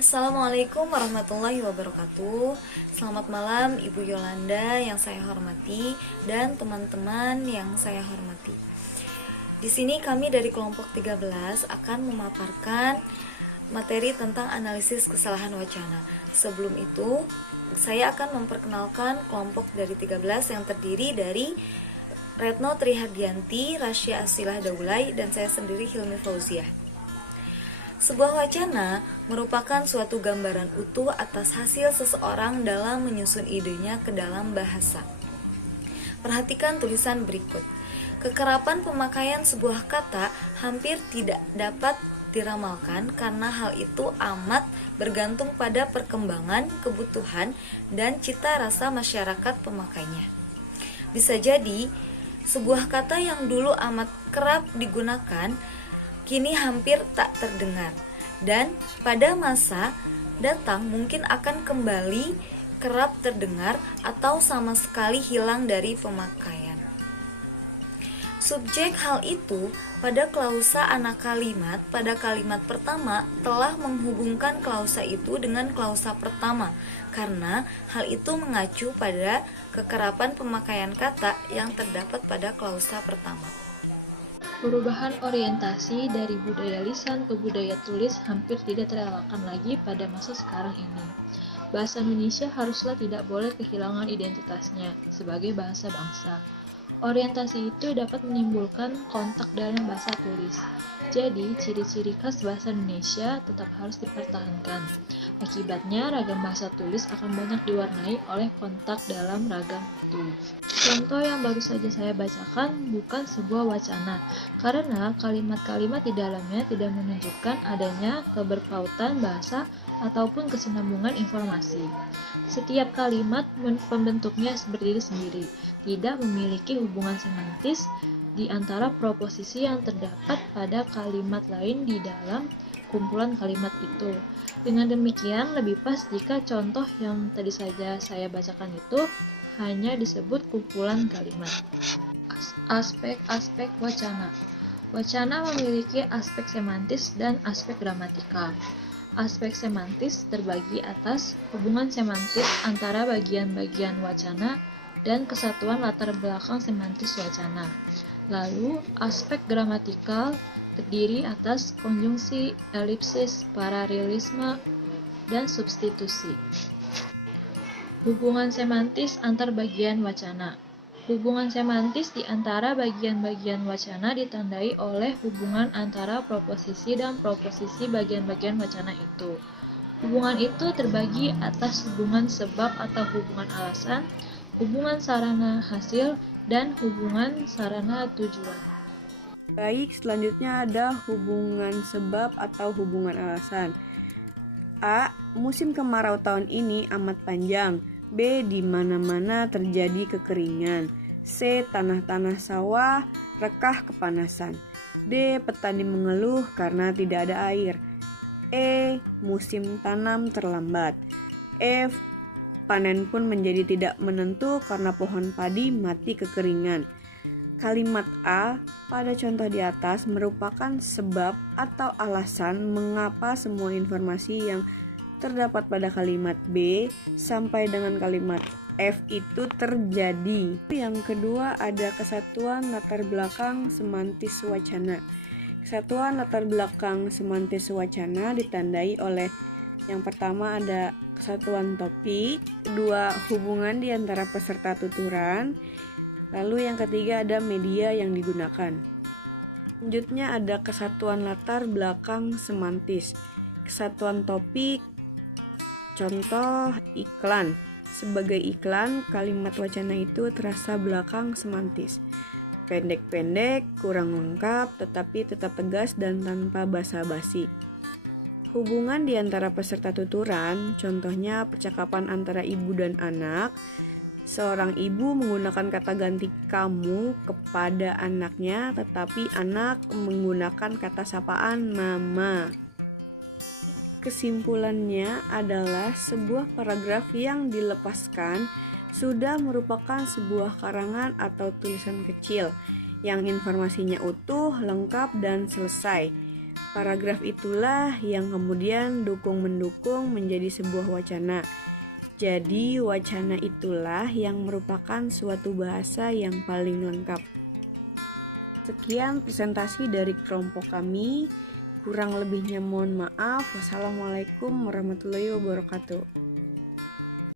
Assalamualaikum warahmatullahi wabarakatuh. Selamat malam Ibu Yolanda yang saya hormati dan teman-teman yang saya hormati. Di sini kami dari kelompok 13 akan memaparkan materi tentang analisis kesalahan wacana. Sebelum itu, saya akan memperkenalkan kelompok dari 13 yang terdiri dari Retno Trihardianti, Rasya Asilah Daulay, dan saya sendiri Hilmi Fauziah. Sebuah wacana merupakan suatu gambaran utuh atas hasil seseorang dalam menyusun idenya ke dalam bahasa. Perhatikan tulisan berikut. Kekerapan pemakaian sebuah kata hampir tidak dapat diramalkan karena hal itu amat bergantung pada perkembangan, kebutuhan, dan cita rasa masyarakat pemakainya. Bisa jadi, sebuah kata yang dulu amat kerap digunakan kini hampir tak terdengar, dan pada masa datang mungkin akan kembali kerap terdengar atau sama sekali hilang dari pemakaian. Subjek hal itu pada klausa anak kalimat pada kalimat pertama telah menghubungkan klausa itu dengan klausa pertama, karena hal itu mengacu pada kekerapan pemakaian kata yang terdapat pada klausa pertama. Perubahan orientasi dari budaya lisan ke budaya tulis hampir tidak terelakkan lagi pada masa sekarang ini. Bahasa Indonesia haruslah tidak boleh kehilangan identitasnya sebagai bahasa bangsa. Orientasi itu dapat menimbulkan kontak dalam bahasa tulis. Jadi, ciri-ciri khas bahasa Indonesia tetap harus dipertahankan. Akibatnya, ragam bahasa tulis akan banyak diwarnai oleh kontak dalam ragam itu. Contoh yang baru saja saya bacakan bukan sebuah wacana, karena kalimat-kalimat di dalamnya tidak menunjukkan adanya keberpautan bahasa ataupun kesinambungan informasi. Setiap kalimat pembentuknya berdiri sendiri, tidak memiliki hubungan semantis di antara proposisi yang terdapat pada kalimat lain di dalam kumpulan kalimat itu. Dengan demikian, lebih pas jika contoh yang tadi saja saya bacakan itu hanya disebut kumpulan kalimat. Aspek-aspek wacana. Wacana memiliki aspek semantis dan aspek gramatikal. Aspek semantis terbagi atas hubungan semantis antara bagian-bagian wacana dan kesatuan latar belakang semantis wacana. Lalu, aspek gramatikal terdiri atas konjungsi, elipsis, paralelisme, dan substitusi. Hubungan semantis antar bagian wacana. Hubungan semantis di antara bagian-bagian wacana ditandai oleh hubungan antara proposisi dan proposisi bagian-bagian wacana itu. Hubungan itu terbagi atas hubungan sebab atau hubungan alasan, hubungan sarana hasil, dan hubungan sarana tujuan. Baik, selanjutnya ada hubungan sebab atau hubungan alasan. A. Musim kemarau tahun ini amat panjang. B. Di mana-mana terjadi kekeringan. C. Tanah-tanah sawah rekah kepanasan. D. Petani mengeluh karena tidak ada air. E. Musim tanam terlambat. F. Panen pun menjadi tidak menentu karena pohon padi mati kekeringan. Kalimat A pada contoh di atas merupakan sebab atau alasan mengapa semua informasi yang terdapat pada kalimat B sampai dengan kalimat F itu terjadi. Yang kedua ada kesatuan latar belakang semantis wacana. Kesatuan latar belakang semantis wacana ditandai oleh yang pertama ada kesatuan topik, kedua hubungan di antara peserta tuturan, lalu yang ketiga ada media yang digunakan. Selanjutnya ada kesatuan latar belakang semantis. Kesatuan topik, contoh iklan. Sebagai iklan, kalimat wacana itu terasa belakang semantis. Pendek-pendek, kurang lengkap, tetapi tetap tegas dan tanpa basa-basi. Hubungan di antara peserta tuturan, contohnya percakapan antara ibu dan anak. Seorang ibu menggunakan kata ganti kamu kepada anaknya, tetapi anak menggunakan kata sapaan mama. Kesimpulannya adalah sebuah paragraf yang dilepaskan sudah merupakan sebuah karangan atau tulisan kecil yang informasinya utuh, lengkap, dan selesai. Paragraf itulah yang kemudian dukung-mendukung menjadi sebuah wacana. Jadi, wacana itulah yang merupakan suatu bahasa yang paling lengkap. Sekian presentasi dari kelompok kami. Kurang lebihnya mohon maaf. Wassalamualaikum warahmatullahi wabarakatuh.